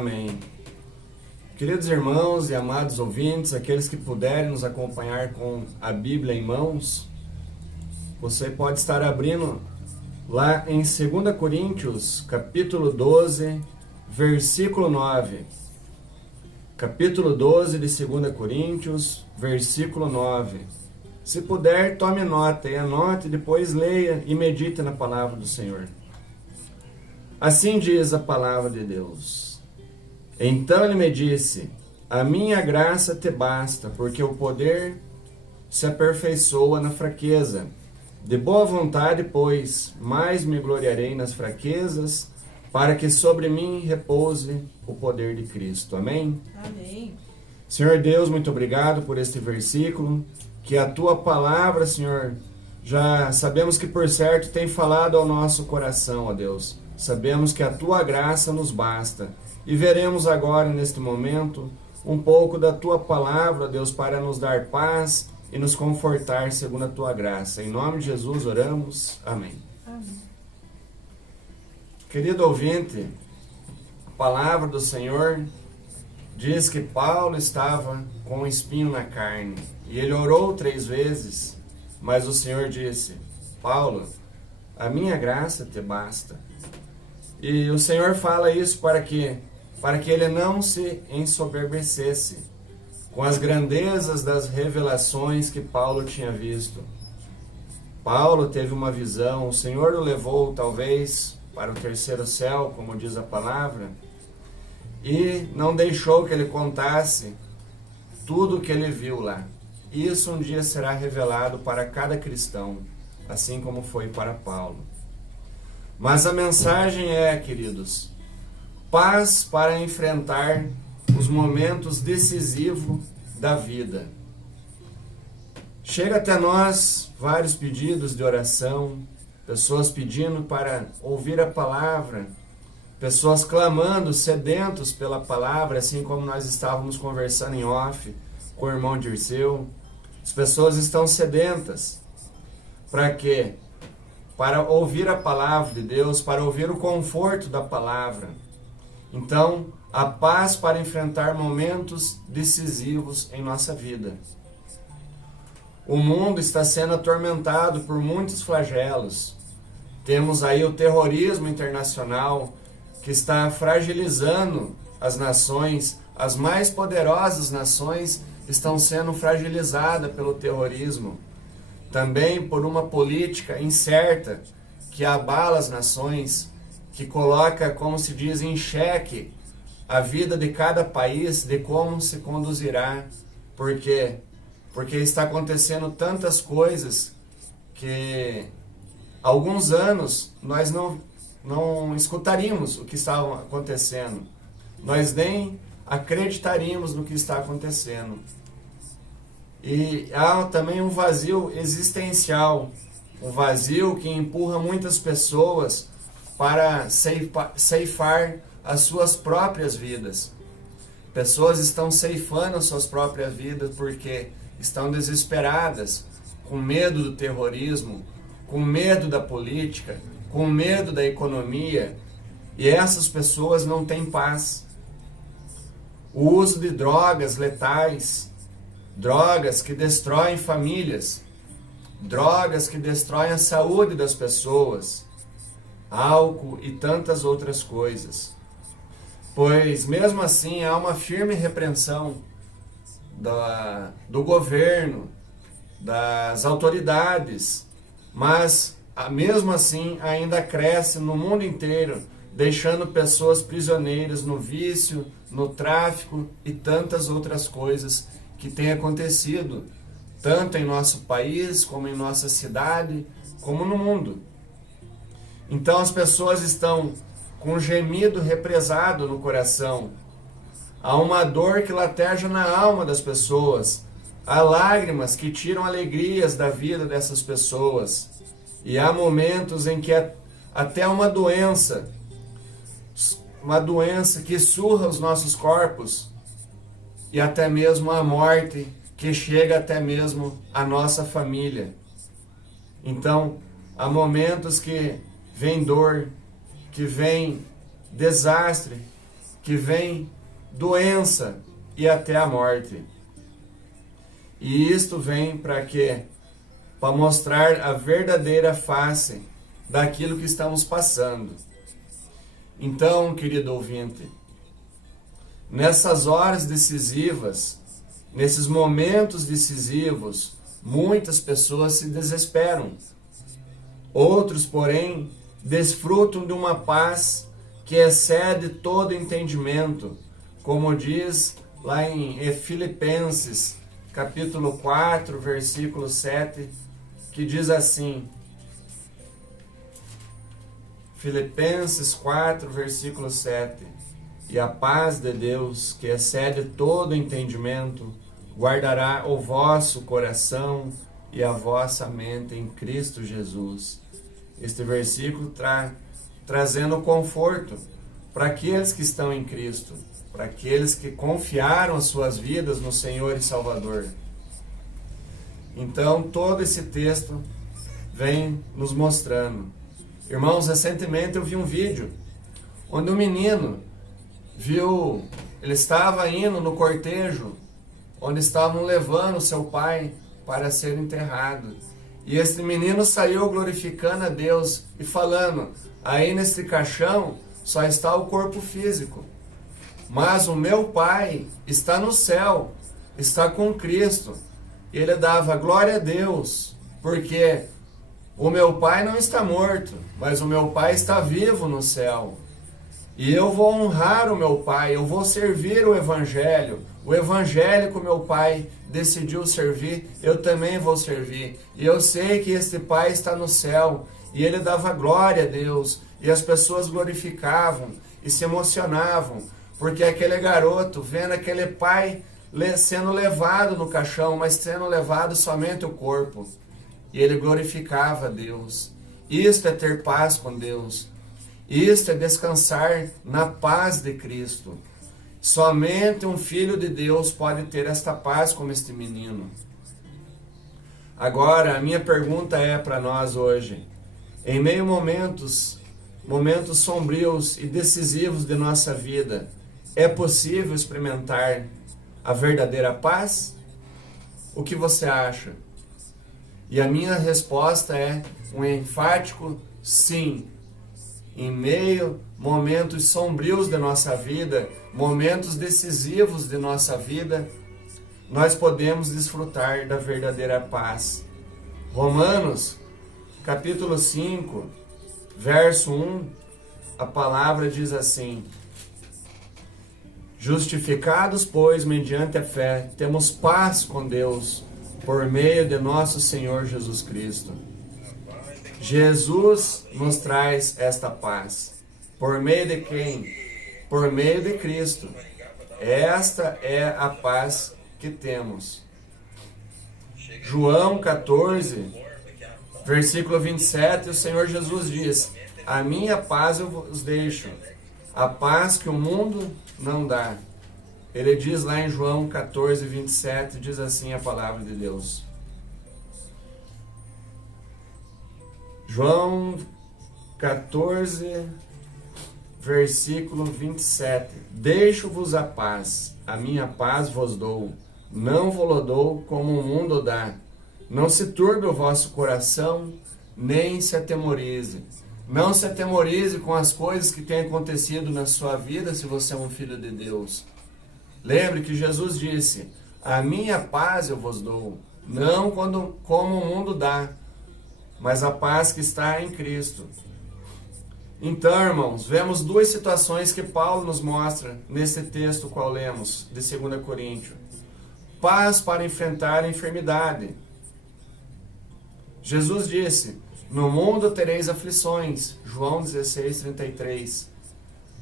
Amém. Queridos irmãos e amados ouvintes, aqueles que puderem nos acompanhar com a Bíblia em mãos, você pode estar abrindo lá em 2 Coríntios, capítulo 12, versículo 9. Capítulo 12 de 2 Coríntios, versículo 9. Se puder, tome nota e anote, depois leia e medite na palavra do Senhor. Assim diz a palavra de Deus. Então ele me disse: a minha graça te basta, porque o poder se aperfeiçoa na fraqueza. De boa vontade, pois, mais me gloriarei nas fraquezas, para que sobre mim repouse o poder de Cristo. Amém? Amém. Senhor Deus, muito obrigado por este versículo, que a tua palavra, Senhor, já sabemos que por certo tem falado ao nosso coração, ó Deus. Sabemos que a tua graça nos basta. E veremos agora, neste momento, um pouco da tua palavra, Deus, para nos dar paz e nos confortar segundo a tua graça. Em nome de Jesus oramos. Amém. Amém. Querido ouvinte, a palavra do Senhor diz que Paulo estava com um espinho na carne. E ele orou 3 vezes, mas o Senhor disse: Paulo, a minha graça te basta. E o Senhor fala isso para que ele não se ensoberbecesse com as grandezas das revelações que Paulo tinha visto. Paulo teve uma visão, o Senhor o levou talvez para o 3º céu, como diz a palavra, e não deixou que ele contasse tudo o que ele viu lá. Isso um dia será revelado para cada cristão, assim como foi para Paulo. Mas a mensagem é, queridos, paz para enfrentar os momentos decisivos da vida. Chega até nós vários pedidos de oração, pessoas pedindo para ouvir a palavra, pessoas clamando, sedentos pela palavra, assim como nós estávamos conversando em off com o irmão Dirceu. As pessoas estão sedentas. Para quê? Para ouvir a palavra de Deus, para ouvir o conforto da palavra. Então, a paz para enfrentar momentos decisivos em nossa vida. O mundo está sendo atormentado por muitos flagelos. Temos aí o terrorismo internacional que está fragilizando as nações. As mais poderosas nações estão sendo fragilizadas pelo terrorismo. Também por uma política incerta que abala as nações, que coloca, como se diz, em xeque a vida de cada país, de como se conduzirá. Por quê? Porque está acontecendo tantas coisas que há alguns anos nós não escutaríamos o que estava acontecendo. Nós nem acreditaríamos no que está acontecendo. E há também um vazio existencial, um vazio que empurra muitas pessoas para ceifar as suas próprias vidas. Pessoas estão ceifando as suas próprias vidas porque estão desesperadas, com medo do terrorismo, com medo da política, com medo da economia, e essas pessoas não têm paz. O uso de drogas letais, drogas que destroem famílias, drogas que destroem a saúde das pessoas, álcool e tantas outras coisas. Pois mesmo assim há uma firme repreensão do governo, das autoridades, mas mesmo assim ainda cresce no mundo inteiro, deixando pessoas prisioneiras no vício, no tráfico e tantas outras coisas que têm acontecido, tanto em nosso país, como em nossa cidade, como no mundo. Então as pessoas estão com um gemido represado no coração. Há uma dor que lateja na alma das pessoas. Há lágrimas que tiram alegrias da vida dessas pessoas. E há momentos em que até uma doença que surra os nossos corpos, e até mesmo a morte que chega até mesmo a nossa família. Então, há momentos que vem dor, que vem desastre, que vem doença e até a morte. E isto vem para quê? Para mostrar a verdadeira face daquilo que estamos passando. Então, querido ouvinte, nessas horas decisivas, nesses momentos decisivos, muitas pessoas se desesperam. Outros, porém, desfrutam de uma paz que excede todo entendimento, como diz lá em Filipenses, capítulo 4, versículo 7, que diz assim, Filipenses 4, versículo 7, e a paz de Deus, que excede todo entendimento, guardará o vosso coração e a vossa mente em Cristo Jesus. Este versículo trazendo conforto para aqueles que estão em Cristo, para aqueles que confiaram as suas vidas no Senhor e Salvador. Então, todo esse texto vem nos mostrando. Irmãos, recentemente eu vi um vídeo onde um menino viu, ele estava indo no cortejo onde estavam levando seu pai para ser enterrado. E esse menino saiu glorificando a Deus e falando, aí nesse caixão só está o corpo físico, mas o meu pai está no céu, está com Cristo. E ele dava glória a Deus, porque o meu pai não está morto, mas o meu pai está vivo no céu. E eu vou honrar o meu pai, eu vou servir o evangelho. O evangelho que o meu pai decidiu servir, eu também vou servir. E eu sei que este pai está no céu. E ele dava glória a Deus. E as pessoas glorificavam e se emocionavam. Porque aquele garoto, vendo aquele pai sendo levado no caixão, mas sendo levado somente o corpo. E ele glorificava a Deus. Isto é ter paz com Deus. Isto é descansar na paz de Cristo. Somente um filho de Deus pode ter esta paz como este menino. Agora, a minha pergunta é para nós hoje. Em meio a momentos sombrios e decisivos de nossa vida, é possível experimentar a verdadeira paz? O que você acha? E a minha resposta é um enfático sim. Em meio a momentos sombrios de nossa vida, momentos decisivos de nossa vida, nós podemos desfrutar da verdadeira paz. Romanos, capítulo 5, verso 1, a palavra diz assim: justificados, pois, mediante a fé, temos paz com Deus, por meio de nosso Senhor Jesus Cristo. Jesus nos traz esta paz. Por meio de quem? Por meio de Cristo. Esta é a paz que temos. João 14, versículo 27, o Senhor Jesus diz: a minha paz eu vos deixo, a paz que o mundo não dá. Ele diz lá em João 14, 27, diz assim a palavra de Deus. João 14, versículo 27. Deixo-vos a paz, a minha paz vos dou, não vos dou como o mundo dá. Não se turbe o vosso coração, nem se atemorize. Não se atemorize com as coisas que têm acontecido na sua vida se você é um filho de Deus. Lembre que Jesus disse: a minha paz eu vos dou, não como o mundo dá, mas a paz que está em Cristo. Então, irmãos, vemos duas situações que Paulo nos mostra nesse texto qual lemos, de 2 Coríntios. Paz para enfrentar a enfermidade. Jesus disse: no mundo tereis aflições, João 16, 33.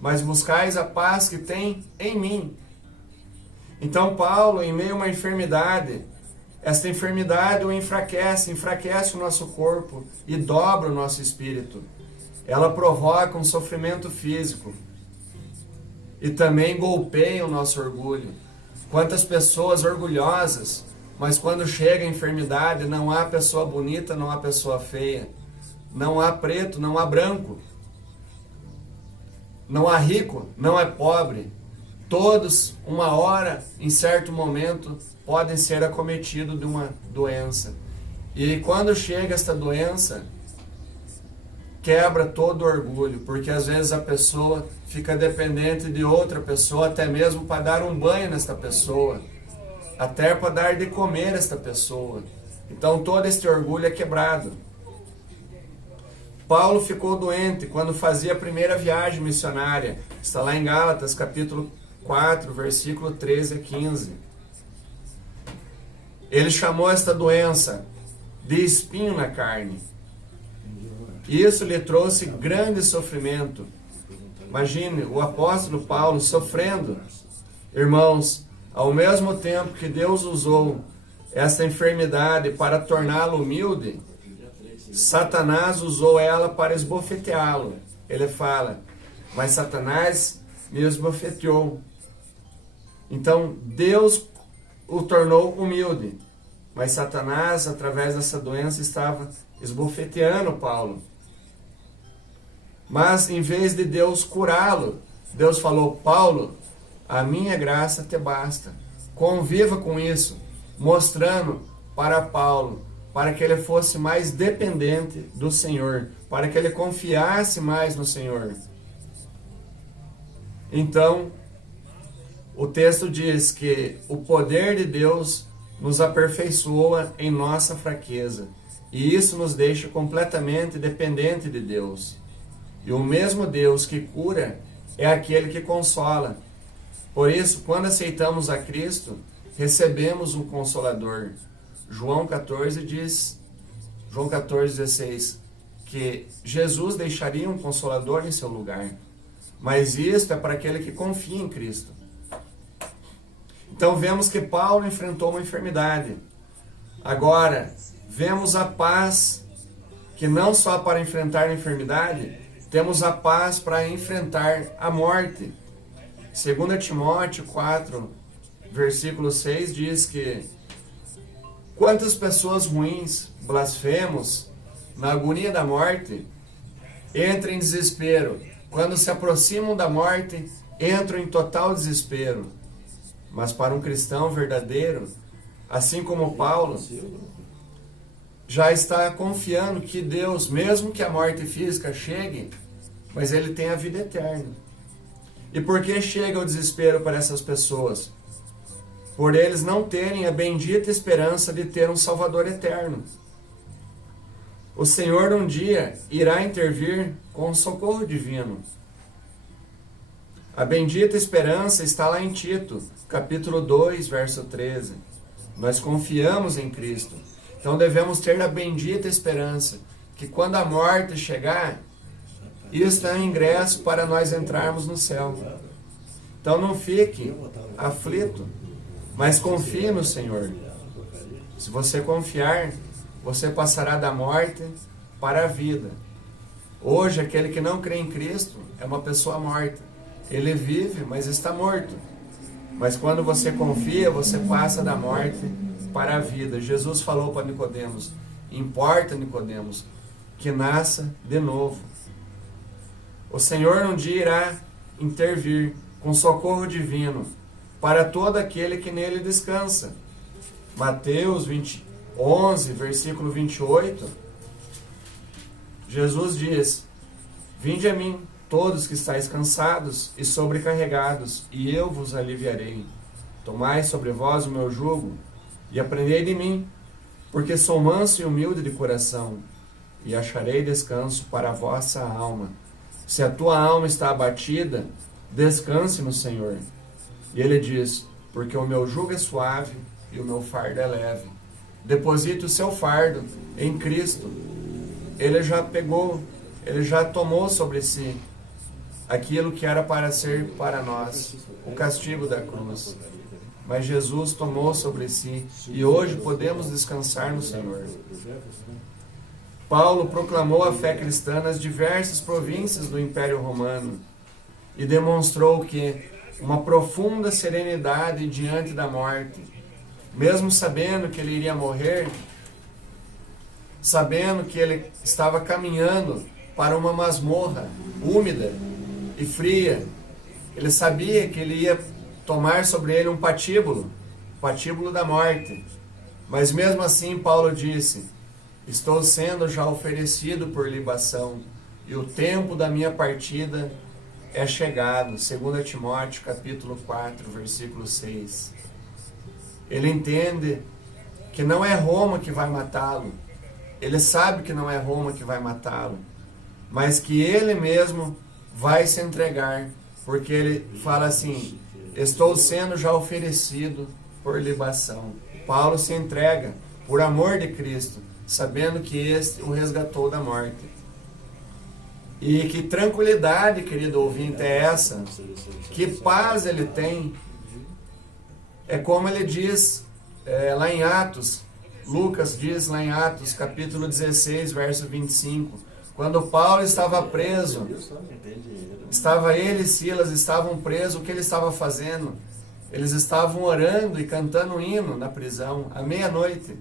Mas buscais a paz que tem em mim. Então Paulo, em meio a uma enfermidade, esta enfermidade o enfraquece o nosso corpo e dobra o nosso espírito. Ela provoca um sofrimento físico e também golpeia o nosso orgulho. Quantas pessoas orgulhosas, mas quando chega a enfermidade, não há pessoa bonita, não há pessoa feia, não há preto, não há branco. Não há rico, não é pobre. Todos, uma hora, em certo momento, podem ser acometidos de uma doença. E quando chega esta doença, quebra todo o orgulho, porque às vezes a pessoa fica dependente de outra pessoa, até mesmo para dar um banho nesta pessoa, até para dar de comer esta pessoa. Então todo este orgulho é quebrado. Paulo ficou doente quando fazia a primeira viagem missionária. Está lá em Gálatas, capítulo 4, versículo 13 a 15. Ele chamou esta doença de espinho na carne. Isso lhe trouxe grande sofrimento. Imagine o apóstolo Paulo sofrendo. Irmãos, ao mesmo tempo que Deus usou esta enfermidade para torná-lo humilde, Satanás usou ela para esbofeteá-lo. Ele fala, mas Satanás me esbofeteou. Então Deus o tornou humilde, mas Satanás, através dessa doença, estava esbofeteando Paulo. Mas em vez de Deus curá-lo, Deus falou, Paulo, a minha graça te basta. Conviva com isso, mostrando para Paulo, para que ele fosse mais dependente do Senhor, para que ele confiasse mais no Senhor. Então, o texto diz que o poder de Deus nos aperfeiçoa em nossa fraqueza, e isso nos deixa completamente dependente de Deus. E o mesmo Deus que cura é aquele que consola. Por isso, quando aceitamos a Cristo, recebemos um Consolador. João 14,16, que Jesus deixaria um Consolador em seu lugar. Mas isto é para aquele que confia em Cristo. Então vemos que Paulo enfrentou uma enfermidade. Agora, vemos a paz, que não só para enfrentar a enfermidade, temos a paz para enfrentar a morte. 2 Timóteo 4, versículo 6 diz que quantas pessoas ruins, blasfemos, na agonia da morte, entram em desespero. Quando se aproximam da morte, entram em total desespero. Mas para um cristão verdadeiro, assim como Paulo, já está confiando que Deus, mesmo que a morte física chegue, mas ele tem a vida eterna. E por que chega o desespero para essas pessoas? Por eles não terem a bendita esperança de ter um Salvador eterno. O Senhor um dia irá intervir com o socorro divino. A bendita esperança está lá em Tito, capítulo 2, verso 13. Nós confiamos em Cristo. Então devemos ter a bendita esperança que quando a morte chegar, isso é um ingresso para nós entrarmos no céu. Então não fique aflito, mas confie no Senhor. Se você confiar, você passará da morte para a vida. Hoje, aquele que não crê em Cristo é uma pessoa morta. Ele vive, mas está morto. Mas quando você confia, você passa da morte para a vida. Jesus falou para Nicodemos, importa, Nicodemos, que nasça de novo. O Senhor um dia irá intervir com socorro divino para todo aquele que nele descansa. Mateus 11, versículo 28, Jesus diz, vinde a mim, todos que estáis cansados e sobrecarregados, e eu vos aliviarei. Tomai sobre vós o meu jugo, e aprendei de mim, porque sou manso e humilde de coração, e acharei descanso para a vossa alma. Se a tua alma está abatida, descanse no Senhor. E ele diz, porque o meu jugo é suave e o meu fardo é leve. Deposite o seu fardo em Cristo. Ele já pegou, ele já tomou sobre si aquilo que era para ser para nós, o castigo da cruz. Mas Jesus tomou sobre si e hoje podemos descansar no Senhor. Paulo proclamou a fé cristã nas diversas províncias do Império Romano e demonstrou que uma profunda serenidade diante da morte, mesmo sabendo que ele iria morrer, sabendo que ele estava caminhando para uma masmorra úmida, e fria. Ele sabia que ele ia tomar sobre ele um patíbulo da morte. Mas mesmo assim Paulo disse: estou sendo já oferecido por libação, e o tempo da minha partida é chegado. 2 Timóteo capítulo 4, versículo 6. Ele entende que não é Roma que vai matá-lo. Ele sabe que não é Roma que vai matá-lo, mas que ele mesmo vai se entregar, porque ele fala assim: estou sendo já oferecido por libação. Paulo se entrega por amor de Cristo, sabendo que este o resgatou da morte. E que tranquilidade, querido ouvinte, é essa? Que paz ele tem? É como ele diz lá em Atos, Lucas diz lá em Atos, capítulo 16, verso 25, quando Paulo estava preso, estava ele e Silas, estavam presos, o que ele estava fazendo? Eles estavam orando e cantando um hino na prisão, à meia-noite.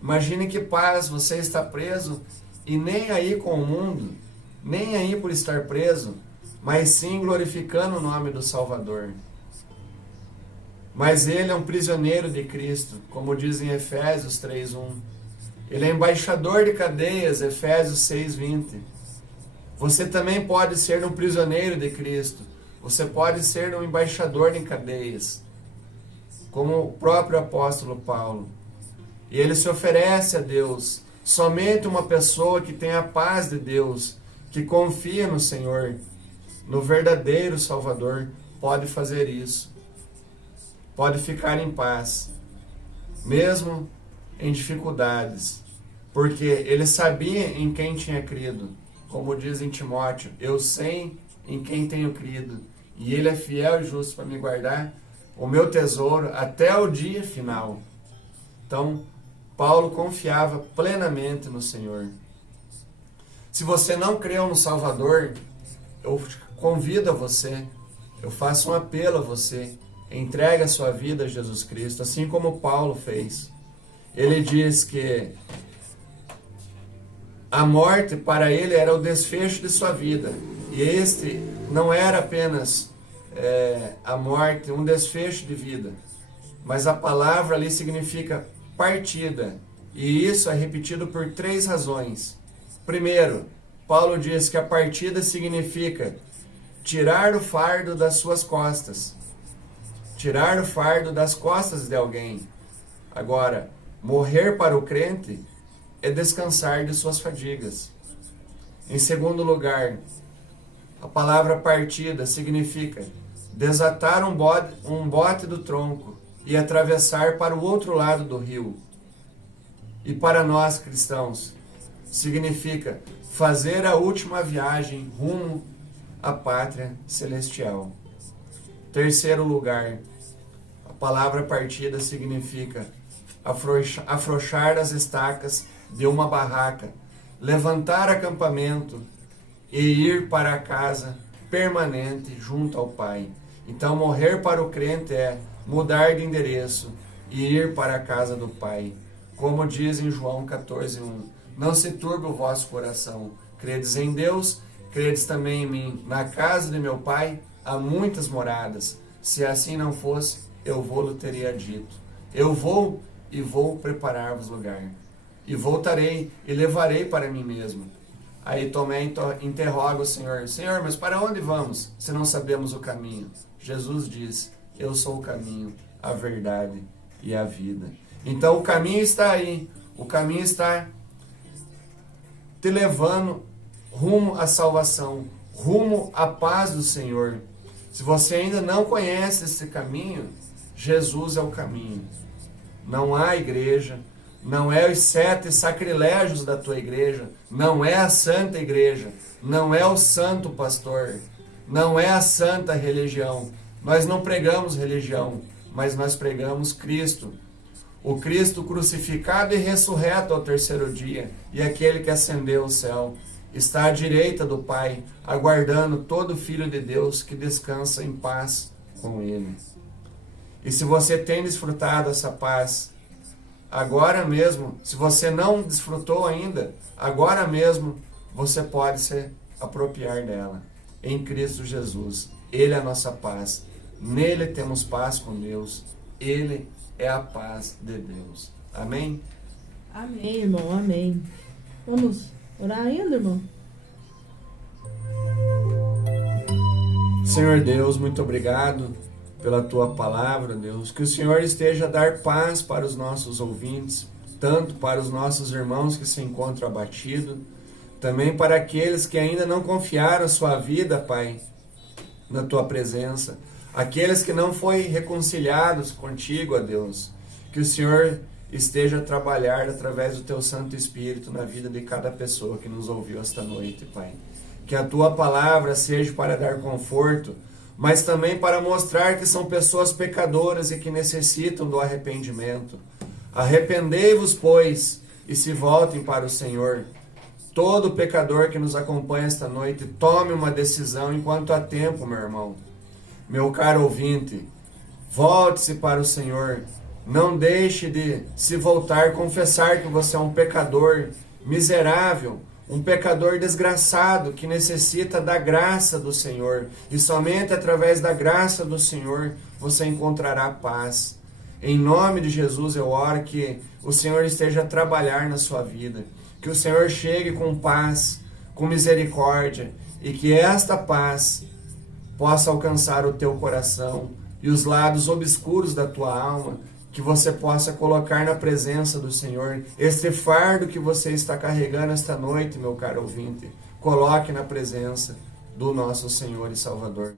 Imagine que paz, você está preso e nem aí com o mundo, nem aí por estar preso, mas sim glorificando o nome do Salvador. Mas ele é um prisioneiro de Cristo, como diz em Efésios 3:1. Ele é embaixador de cadeias, Efésios 6:20. Você também pode ser um prisioneiro de Cristo. Você pode ser um embaixador em cadeias, como o próprio apóstolo Paulo. E ele se oferece a Deus. Somente uma pessoa que tem a paz de Deus, que confia no Senhor, no verdadeiro Salvador, pode fazer isso. Pode ficar em paz, mesmo em dificuldades, porque ele sabia em quem tinha crido. Como diz em Timóteo: eu sei em quem tenho crido, e ele é fiel e justo para me guardar o meu tesouro até o dia final. Então, Paulo confiava plenamente no Senhor. Se você não creu no Salvador, eu convido a você, eu faço um apelo a você: entregue a sua vida a Jesus Cristo, assim como Paulo fez. Ele diz que a morte para ele era o desfecho de sua vida. E este não era apenas a morte, um desfecho de vida, mas a palavra ali significa partida. E isso é repetido por 3 razões. Primeiro, Paulo diz que a partida significa tirar o fardo das suas costas. Tirar o fardo das costas de alguém. Agora, morrer para o crente é descansar de suas fadigas. Em segundo lugar, a palavra partida significa desatar um bote do tronco e atravessar para o outro lado do rio. E para nós cristãos, significa fazer a última viagem rumo à pátria celestial. Terceiro lugar, a palavra partida significa afrouxar as estacas de uma barraca, levantar acampamento e ir para a casa permanente junto ao Pai. Então, morrer para o crente é mudar de endereço e ir para a casa do Pai. Como diz em João 14:1, não se turbe o vosso coração, credes em Deus, credes também em mim. Na casa de meu Pai há muitas moradas. Se assim não fosse, eu vou-lhe teria dito. Eu vou e vou preparar-vos lugar. E voltarei e levarei para mim mesmo. Aí Tomé interroga o Senhor: Senhor, mas para onde vamos, se não sabemos o caminho? Jesus diz: eu sou o caminho, a verdade e a vida. Então o caminho está aí. O caminho está te levando rumo à salvação, rumo à paz do Senhor. Se você ainda não conhece esse caminho, Jesus é o caminho. Não há igreja, não é os 7 sacrilégios da tua igreja, não é a santa igreja, não é o santo pastor, não é a santa religião. Nós não pregamos religião, mas nós pregamos Cristo. O Cristo crucificado e ressurreto ao 3º dia, e aquele que ascendeu ao céu, está à direita do Pai, aguardando todo filho de Deus que descansa em paz com Ele. E se você tem desfrutado essa paz, agora mesmo, se você não desfrutou ainda, agora mesmo você pode se apropriar dela. em Cristo Jesus. Ele é a nossa paz. Nele temos paz com Deus. Ele é a paz de Deus. Amém? Amém, irmão, amém. Vamos orar ainda, irmão? Senhor Deus, muito obrigado pela Tua palavra, Deus. Que o Senhor esteja a dar paz para os nossos ouvintes, tanto para os nossos irmãos que se encontram abatidos, também para aqueles que ainda não confiaram a sua vida, Pai, na Tua presença. Aqueles que não foram reconciliados contigo, ó Deus. Que o Senhor esteja a trabalhar através do Teu Santo Espírito na vida de cada pessoa que nos ouviu esta noite, Pai. Que a Tua palavra seja para dar conforto, mas também para mostrar que são pessoas pecadoras e que necessitam do arrependimento. Arrependei-vos, pois, e se voltem para o Senhor. Todo pecador que nos acompanha esta noite, tome uma decisão enquanto há tempo, meu irmão. Meu caro ouvinte, volte-se para o Senhor. Não deixe de se voltar, confessar que você é um pecador miserável, um pecador desgraçado que necessita da graça do Senhor. E somente através da graça do Senhor você encontrará paz. Em nome de Jesus eu oro que o Senhor esteja a trabalhar na sua vida. Que o Senhor chegue com paz, com misericórdia. E que esta paz possa alcançar o teu coração e os lados obscuros da tua alma. Que você possa colocar na presença do Senhor. Este fardo que você está carregando esta noite, meu caro ouvinte, coloque na presença do nosso Senhor e Salvador.